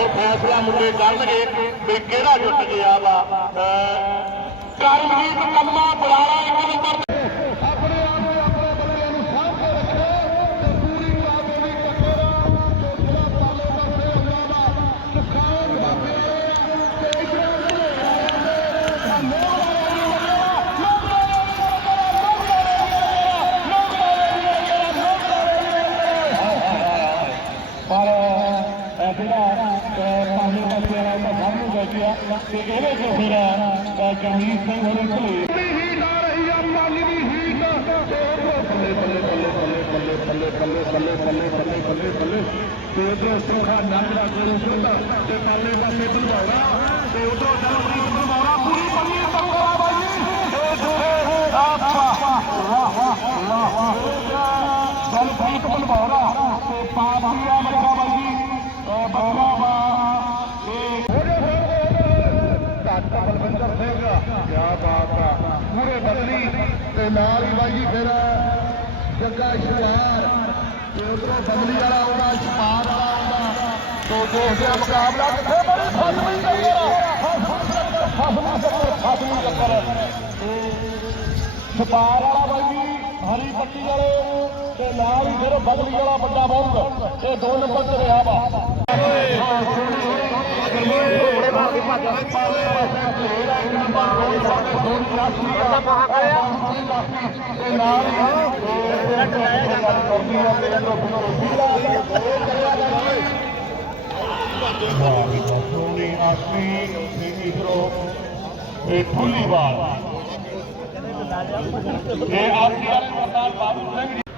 ਫੈਸਲਾ ਮੁੰਡੇ ਕਰਨਗੇ ਵੀ ਕਿਹੜਾ ਜੁੱਟ ਗਿਆ ਵਾ ਅਹ ਕਰਮਜੀਤ ਕੰਮਾ ਬਰਾੜਾ ਇੱਕ ਨੰਬਰ ਆਪਣੇ ਆਪ ਸਾਹਮਣੇ ਬੈਠਿਆ ਤੇ ਇਹਦੇ ਸਿੰਘ ਹੋਣੀ ਭਲੇ ਹੀਟ ਆ ਰਹੀ ਆ ਮਾਲੀ ਦੀ ਹੀਟ ਬੱਲੇ ਬੱਲੇ ਬੱਲੇ ਬੱਲੇ ਬੱਲੇ ਬੱਲੇ ਬੱਲੇ ਬੱਲੇ ਬੱਲੇ ਬੱਲੇ ਬੱਲੇ ਤੇ ਉਧਰੋਂ ਸੋਖਾ ਦਾ ਗੁਰੂ ਸਿੰਘ ਤੇ ਪਾਲੇ ਪਾਸੇ ਬਣਵਾਉਣਾ ਤੇ ਉਧਰੋਂ ਜਲਪ੍ਰੀਤ ਬਣਵਾਉਣਾ ਪੂਰੀ ਬੰਨੀ ਟੱਕਰ ਬਾਈ ਤੇ ਦੂਰੇ ਆਪਾ ਵਾਹ ਵਾਹ ਵਾਹ ਵਾਹ ਜਲਪ੍ਰੀਤ ਬਣਵਾਉਣਾ ਤੇ ਪਾਪੀ ਆ ਬਾਈ ਜੀ ਇਹ ਬੱਚਾ ਬਾ ਡਾਕਟਰ ਬਲਵਿੰਦਰ ਸਿੰਘ ਕੀ ਬਾਤ ਆ ਪੂਰੇ ਬਦਲੀ ਤੇ ਨਾਲ ਹੀ ਬਾਈ ਜੀ ਫਿਰ ਜੱਗਾ ਇਸ਼ਤਿਹਾਰ ਤੇ ਉਧਰੋਂ ਬਦਲੀ ਵਾਲਾ ਆਉਂਦਾ ਇਸ਼ਪਾਰ ਵਾਲਾ ਆਉਂਦਾ। ਤੋ ਦੇਖਦੇ ਮੁਕਾਬਲਾ ਕਿੱਥੇ ਬੜੀ ਫਸਮੀ ਟੱਕਰ ਫਸਮੀ ਟੱਕਰ ਫਸਮੀ ਟੱਕਰ ਛਪਾਰ ਵਾਲਾ ਬਾਈ ਜੀ ਹਰੀ ਪੱਟੀ ਵਾਲੇ ਤੇ ਨਾਲ ਹੀ ਫਿਰ ਬਦਲੀ ਵਾਲਾ ਵੱਡਾ ਬੌਂਗ ਇਹ ਦੋ ਨੰਬਰ ਤੇ ਰਿਹਾ ਵਾ। ਸੋਨੀ ਆਸਮੀ ਸ੍ਰੀ ਕਰੋ ਇਹ ਫੁੱਲੀ ਬਾਲ ਇਹ ਆਪ ਜੀ ਆਪਣੇ ਸਰਦਾਰ ਬਾਬੂ ਸਿੰਘ